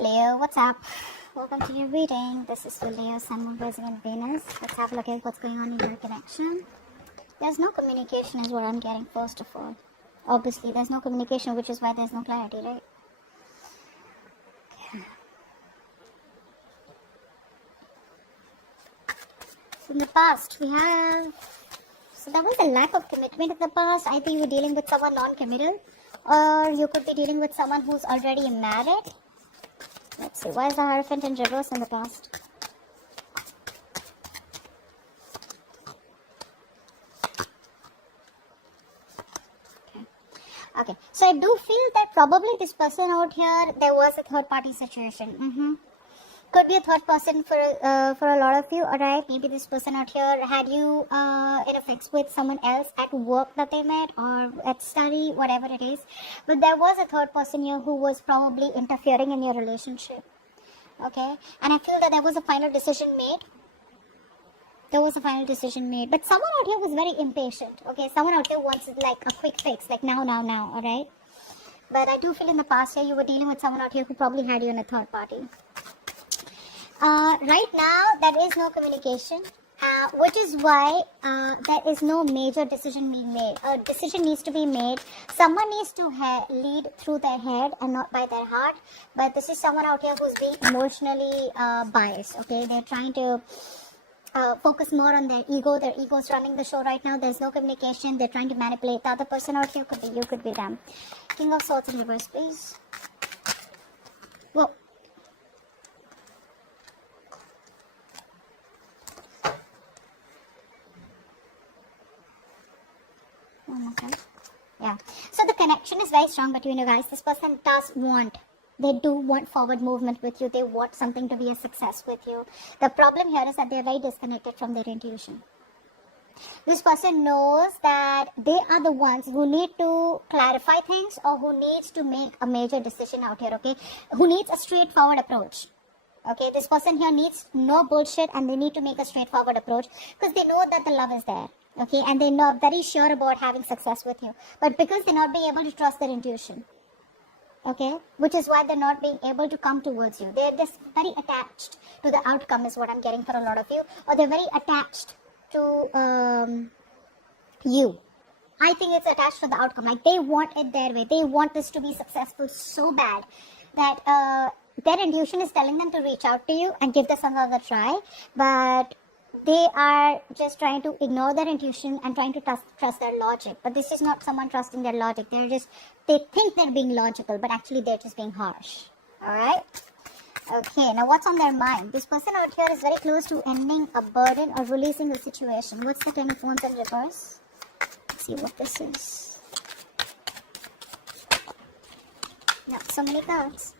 Leo, what's up? Welcome to your reading. This is for Leo, Sun, Moon, Rising, and Venus. Let's have a look at what's going on in your connection. There's no communication is what I'm getting first of all. Obviously, there's no communication, which is why there's no clarity, right? Okay. So in the past, we have... So there was a lack of commitment in the past. Either you were dealing with someone non-committal, or you could be dealing with someone who's already married. Let's see, why is the Hierophant in reverse in the past? Okay, so I do feel that probably this person out here, there was a third party situation. Could be a third person for a lot of you, alright? Maybe this person out here had you in a fix with someone else at work that they met or at study, whatever it is. But there was a third person here who was probably interfering in your relationship. Okay, and I feel that there was a final decision made. But someone out here was very impatient. Okay, someone out here wants like a quick fix, like now, alright? But I do feel in the past here you were dealing with someone out here who probably had you in a third party. Right now, there is no communication, which is why there is no major decision being made. A decision needs to be made. Someone needs to lead through their head and not by their heart. But this is someone out here who's being emotionally biased. Okay, they're trying to focus more on their ego. Their ego's running the show right now. There's no communication. They're trying to manipulate the other person out here. Could be you, could be them. King of Swords in reverse, please. Whoa. Yeah, so the connection is very strong between you guys. This person they do want forward movement with you. They want something to be a success with you. The problem here is that they're very disconnected from their intuition. This person knows that they are the ones who need to clarify things or who needs to make a major decision out here, okay? Who needs a straightforward approach. Okay, this person here needs no bullshit and they need to make a straightforward approach because they know that the love is there. Okay, and they're not very sure about having success with you. But because they're not being able to trust their intuition. Okay, which is why they're not being able to come towards you. They're just very attached to the outcome is what I'm getting for a lot of you. Or they're very attached to you. I think it's attached to the outcome. Like they want it their way. They want this to be successful so bad that their intuition is telling them to reach out to you and give this another try. But they are just trying to ignore their intuition and trying to trust their logic. But this is not someone trusting their logic. They think they're being logical, but actually they're just being harsh. Alright? Okay, now what's on their mind? This person out here is very close to ending a burden or releasing the situation. What's the Ten of Wands in reverse? Let's see what this is. Yeah, so many cards.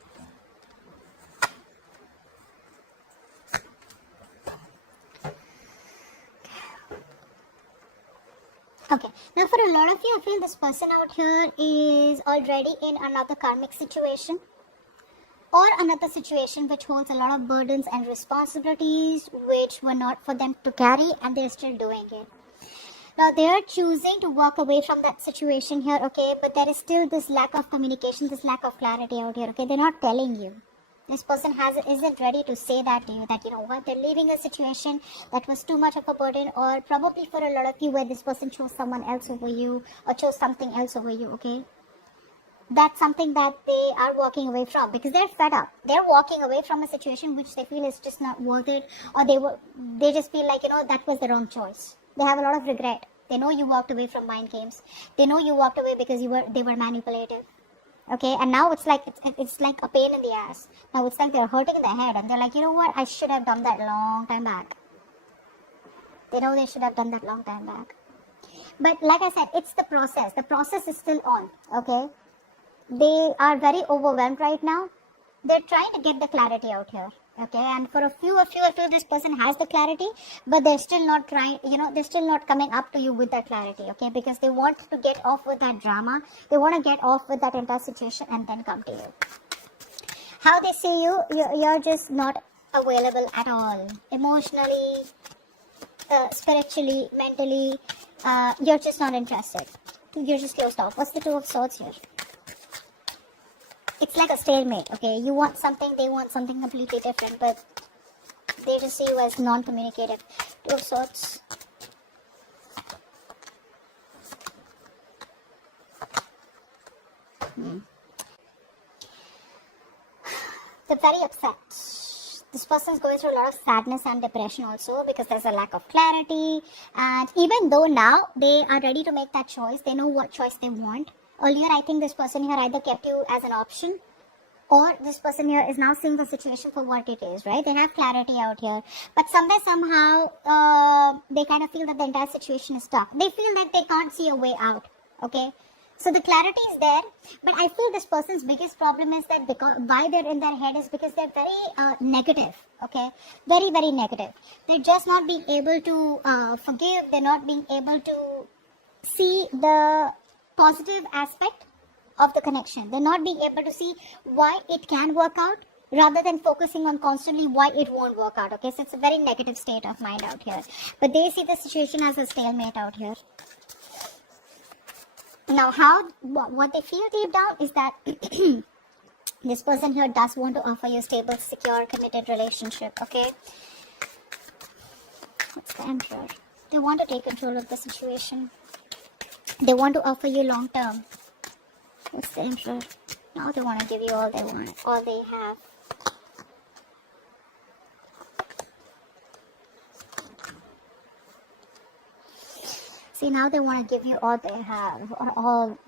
Okay, now for a lot of you, I feel this person out here is already in another karmic situation or another situation which holds a lot of burdens and responsibilities which were not for them to carry and they're still doing it. Now they are choosing to walk away from that situation here, okay, but there is still this lack of communication, this lack of clarity out here, okay, they're not telling you. This person isn't ready to say that to you, that you know what, they're leaving a situation that was too much of a burden, or probably for a lot of you where this person chose someone else over you or chose something else over you, okay? That's something that they are walking away from because they're fed up. They're walking away from a situation which they feel is just not worth it, or they just feel like, you know, that was the wrong choice. They have a lot of regret. They know you walked away from mind games. They know you walked away because they were manipulative. Okay, and now it's like a pain in the ass. Now it's like they're hurting in their head and they're like, you know what, I should have done that long time back. They know they should have done that long time back. But like I said, it's the process. The process is still on, okay? They are very overwhelmed right now. They're trying to get the clarity out here, okay? And for a few of you, I feel this person has the clarity, but they're still not trying, you know, they're still not coming up to you with that clarity, okay? Because they want to get off with that drama. They want to get off with that entire situation and then come to you. How they see you, you're just not available at all. Emotionally, spiritually, mentally, you're just not interested. You're just closed off. What's the Two of Swords here? it's like a stalemate, okay? You want something, they want something completely different, but they just see you as non-communicative. Two of Swords. They're very upset. This person is going through a lot of sadness and depression also, because there's a lack of clarity. And even though now they are ready to make that choice, they know what choice they want. Earlier, I think this person here either kept you as an option, or this person here is now seeing the situation for what it is, right? They have clarity out here. But somewhere, somehow, they kind of feel that the entire situation is stuck. They feel that they can't see a way out, okay? So the clarity is there, but I feel this person's biggest problem is that because why they're in their head is because they're very negative, okay? Very, very negative. They're just not being able to forgive. They're not being able to see the positive aspect of the connection. They're not being able to see why it can work out, rather than focusing on constantly why it won't work out, okay? So it's a very negative state of mind out here. But they see the situation as a stalemate out here. Now, what they feel deep down is that this person here does want to offer you a stable, secure, committed relationship, okay? What's the Emperor? They want to take control of the situation. They want to offer you long term. What's the Emperor? Now they want to give you all they want, all they have. See, now they want to give you all they have, or all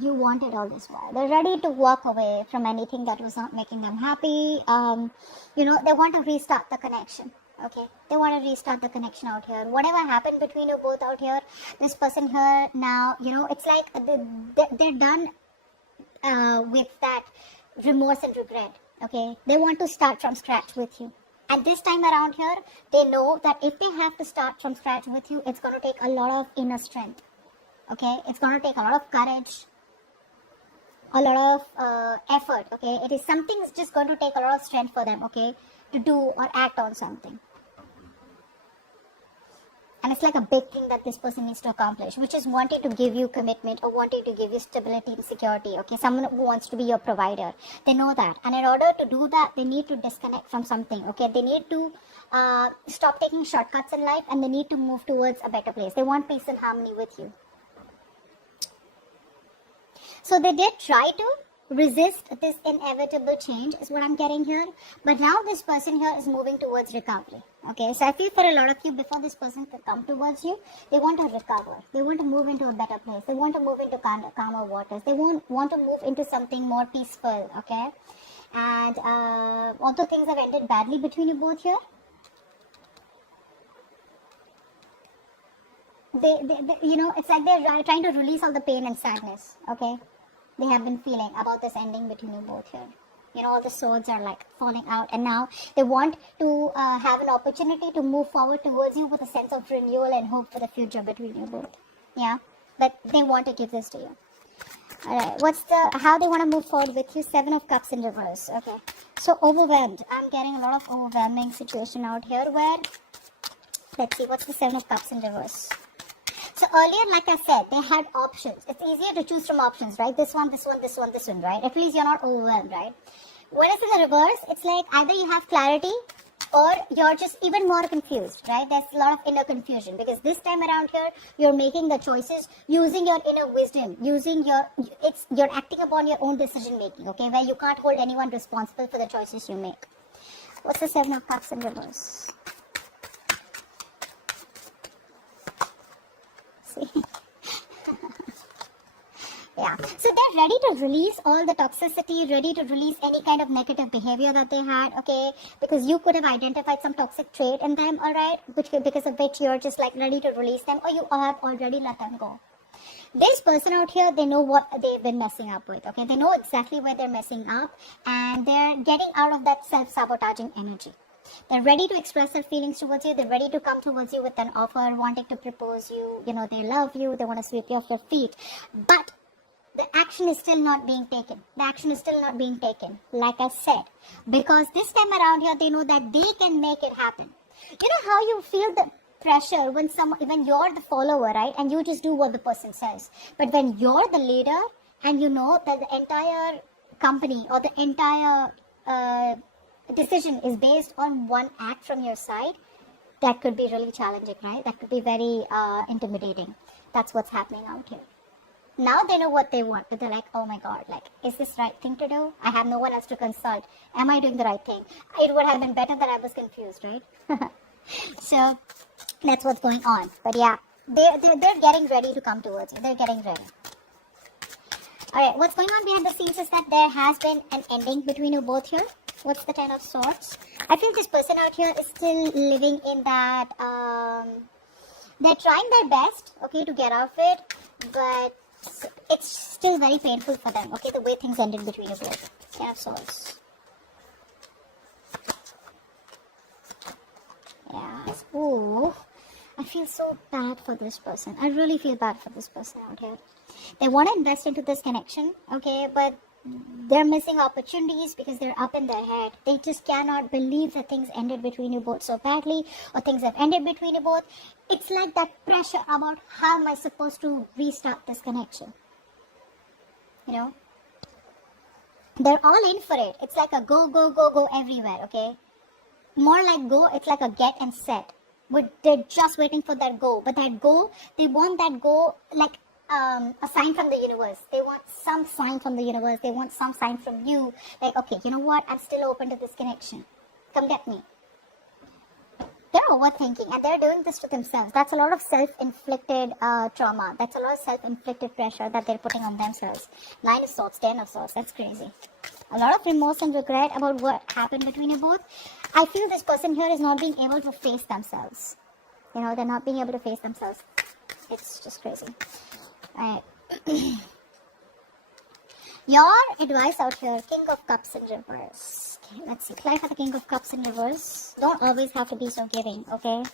you wanted all this while. They're ready to walk away from anything that was not making them happy. They want to restart the connection. Okay, they want to restart the connection out here. Whatever happened between you both out here, this person here now, it's like they're done with that remorse and regret. Okay, they want to start from scratch with you. And this time around here, they know that if they have to start from scratch with you, it's going to take a lot of inner strength. Okay, it's going to take a lot of courage, a lot of effort. Okay, it is something's just going to take a lot of strength for them. Okay, to do or act on something. And it's like a big thing that this person needs to accomplish, which is wanting to give you commitment or wanting to give you stability and security. Okay, someone who wants to be your provider. They know that. And in order to do that, they need to disconnect from something. Okay, they need to stop taking shortcuts in life, and they need to move towards a better place. They want peace and harmony with you. So they did try to resist this inevitable change, is what I'm getting here. But now this person here is moving towards recovery. Okay, so I feel for a lot of you, before this person can come towards you, they want to recover. They want to move into a better place. They want to move into calmer waters. They want to move into something more peaceful. Okay, and although things have ended badly between you both here, they it's like they're trying to release all the pain and sadness. Okay, they have been feeling about this ending between you both here. All the swords are like falling out, and now they want to have an opportunity to move forward towards you with a sense of renewal and hope for the future between you both. Yeah, but they want to give this to you. Alright, how they want to move forward with you? 7 of Cups in reverse. Okay, so overwhelmed. I'm getting a lot of overwhelming situation out here where, let's see, what's the 7 of Cups in reverse? So earlier, like I said, they had options. It's easier to choose from options, right? This one, this one, this one, this one, right? At least you're not overwhelmed, right? When it's in the reverse, it's like either you have clarity or you're just even more confused, right? There's a lot of inner confusion, because this time around here, you're making the choices using your inner wisdom, you're acting upon your own decision making, okay? Where you can't hold anyone responsible for the choices you make. What's the 7 of Cups in reverse? Yeah, so they're ready to release all the toxicity, ready to release any kind of negative behavior that they had, okay? Because you could have identified some toxic trait in them, alright? Because of which you're just like ready to release them, or you have already let them go. This person out here, they know what they've been messing up with, okay? They know exactly where they're messing up, and they're getting out of that self-sabotaging energy. They're ready to express their feelings towards you. They're ready to come towards you with an offer, wanting to propose you. They love you. They want to sweep you off your feet. But the action is still not being taken. The action is still not being taken, like I said. Because this time around here, they know that they can make it happen. You know how you feel the pressure when you're the follower, right? And you just do what the person says. But when you're the leader and you know that the entire company or the entire decision is based on one act from your side, that could be really challenging, right? That could be very intimidating. That's what's happening out here. Now they know what they want, but they're like, oh my god, like, is this the right thing to do? I have no one else to consult. Am I doing the right thing? It would have been better that I was confused, right? So that's what's going on. But yeah, they're getting ready to come towards you. They're getting ready. Alright, what's going on behind the scenes is that there has been an ending between you both here. What's the Ten of Swords? I feel this person out here is still living in that, they're trying their best, okay, to get out of it, but it's still very painful for them, okay, the way things ended between you both. Ten of Swords. Yes. Ooh, I feel so bad for this person. I really feel bad for this person out here. They want to invest into this connection, okay, but they're missing opportunities because they're up in their head. They just cannot believe that things ended between you both so badly, or things have ended between you both. It's like that pressure about how am I supposed to restart this connection. You know? They're all in for it. It's like a go, go, go, go everywhere, okay? More like go, it's like a get and set. But they're just waiting for that go. But that go, they want that go like a sign from the universe. They want some sign from the universe. They want some sign from you. Like, okay, you know what? I'm still open to this connection. Come get me. They're overthinking and they're doing this to themselves. That's a lot of self-inflicted trauma. That's a lot of self-inflicted pressure that they're putting on themselves. 9 of Swords, 10 of Swords. That's crazy. A lot of remorse and regret about what happened between you both. I feel this person here is not being able to face themselves. You know, they're not being able to face themselves. It's just crazy. Alright. Your advice out here, King of Cups in reverse. Okay, let's see. Apply for the King of Cups in reverse. Don't always have to be so giving, okay?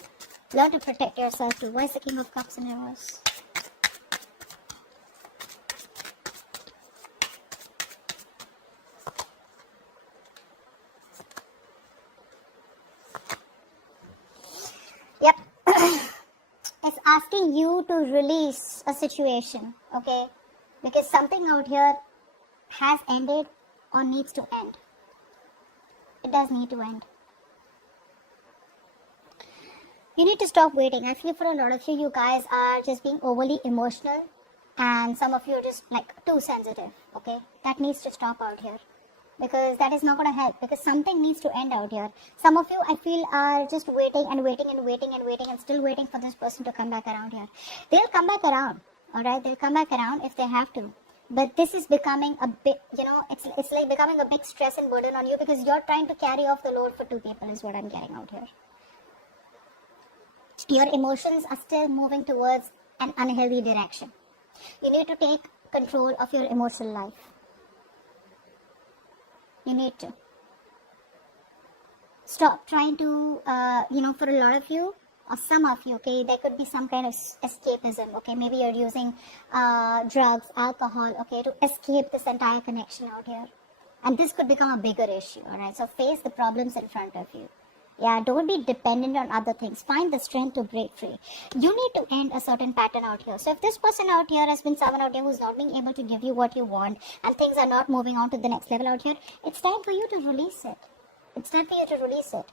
Learn to protect yourself too. Why is the King of Cups in reverse? Yep. It's asking you to release a situation, okay? Because something out here has ended or needs to end. It does need to end. You need to stop waiting. I feel for a lot of you, you guys are just being overly emotional, and some of you are just like too sensitive, okay? That needs to stop out here. Because that is not going to help, because something needs to end out here. Some of you, I feel, are just waiting and waiting and waiting and waiting and still waiting for this person to come back around here. They'll come back around, alright? They'll come back around if they have to. But this is becoming a bit, you know, it's like becoming a big stress and burden on you, because you're trying to carry off the load for two people is what I'm getting out here. Your emotions are still moving towards an unhealthy direction. You need to take control of your emotional life. You need to stop trying to, you know, for a lot of you or some of you, okay, there could be some kind of escapism, okay, maybe you're using drugs, alcohol, okay, to escape this entire connection out here, and this could become a bigger issue, alright, so face the problems in front of you. Yeah, don't be dependent on other things. Find the strength to break free. You need to end a certain pattern out here. So if this person out here has been someone out here who's not being able to give you what you want, and things are not moving on to the next level out here, it's time for you to release it. It's time for you to release it.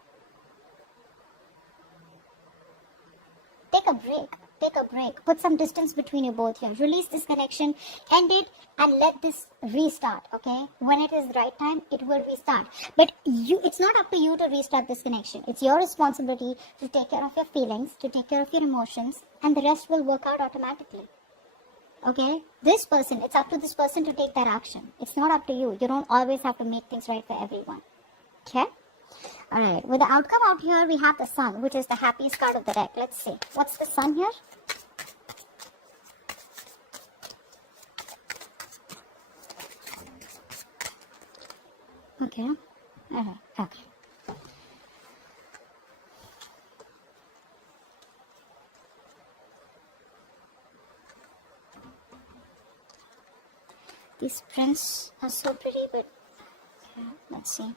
Take a break. Take a break. Put some distance between you both here. Release this connection. End it and let this restart, okay? When it is the right time, it will restart. But it's not up to you to restart this connection. It's your responsibility to take care of your feelings, to take care of your emotions, and the rest will work out automatically. Okay? This person, it's up to this person to take that action. It's not up to you. You don't always have to make things right for everyone. Okay? Alright, with the outcome out here, we have the Sun, which is the happiest card of the deck. Let's see. What's the Sun here? Okay. Okay. These prints are so pretty, but okay, let's see.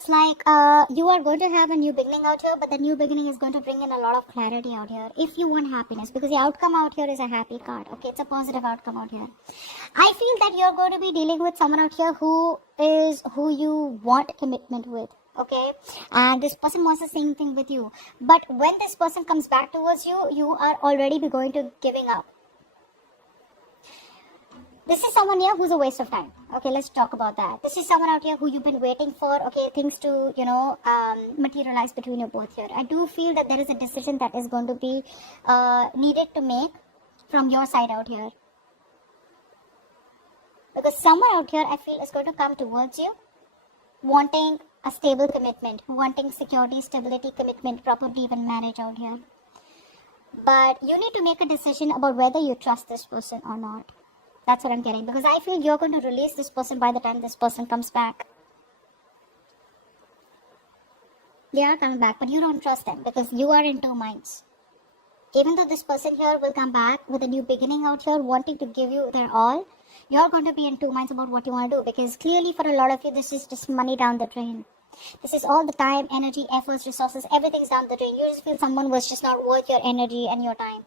it's like you are going to have a new beginning out here, but the new beginning is going to bring in a lot of clarity out here if you want happiness, because the outcome out here is a happy card. Okay, it's a positive outcome out here. I feel that you're going to be dealing with someone out here who you want commitment with. Okay, and this person wants the same thing with you, but when this person comes back towards you, you are already going to giving up. This is someone here who's a waste of time. Okay, let's talk about that. This is someone out here who you've been waiting for, okay, things to, materialize between you both here. I do feel that there is a decision that is going to be needed to make from your side out here. Because someone out here, I feel, is going to come towards you wanting a stable commitment, wanting security, stability, commitment, probably even marriage out here. But you need to make a decision about whether you trust this person or not. That's what I'm getting, because I feel you're going to release this person by the time this person comes back. They are coming back, but you don't trust them because you are in two minds. Even though this person here will come back with a new beginning out here, wanting to give you their all, you're going to be in two minds about what you want to do, because clearly for a lot of you, this is just money down the drain. This is all the time, energy, efforts, resources, everything's down the drain. You just feel someone was just not worth your energy and your time.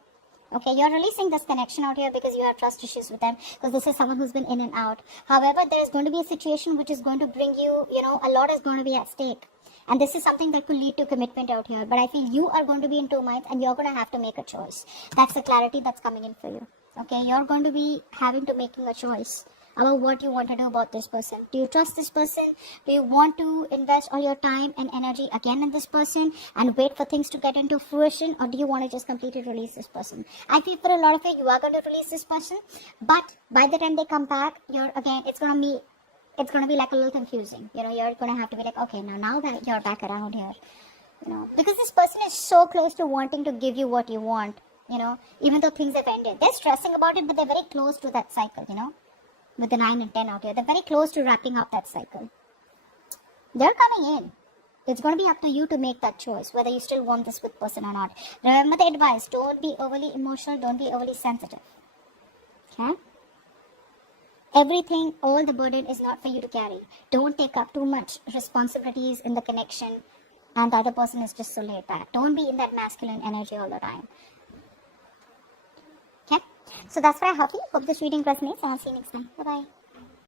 Okay, you're releasing this connection out here because you have trust issues with them, because this is someone who's been in and out. However, there's going to be a situation which is going to bring you, a lot is going to be at stake. And this is something that could lead to commitment out here. But I feel you are going to be in two minds and you're going to have to make a choice. That's the clarity that's coming in for you. Okay, you're going to be having to making a choice about what you want to do about this person. Do you trust this person? Do you want to invest all your time and energy again in this person and wait for things to get into fruition, or do you want to just completely release this person? I feel for a lot of you are going to release this person, but by the time they come back, it's going to be like a little confusing. You're going to have to be like, okay, now that you're back around here, because this person is so close to wanting to give you what you want, even though things have ended. They're stressing about it, but they're very close to that cycle, with the 9 and 10 out here. They're very close to wrapping up that cycle. They're coming in. It's going to be up to you to make that choice, whether you still want this with person or not. Remember the advice, don't be overly emotional, don't be overly sensitive. Okay? Everything, all the burden is not for you to carry. Don't take up too much responsibilities in the connection and the other person is just so laid back. Don't be in that masculine energy all the time. Okay? So that's what I have for you. Hope this reading resonates and I'll see you next time. Bye-bye.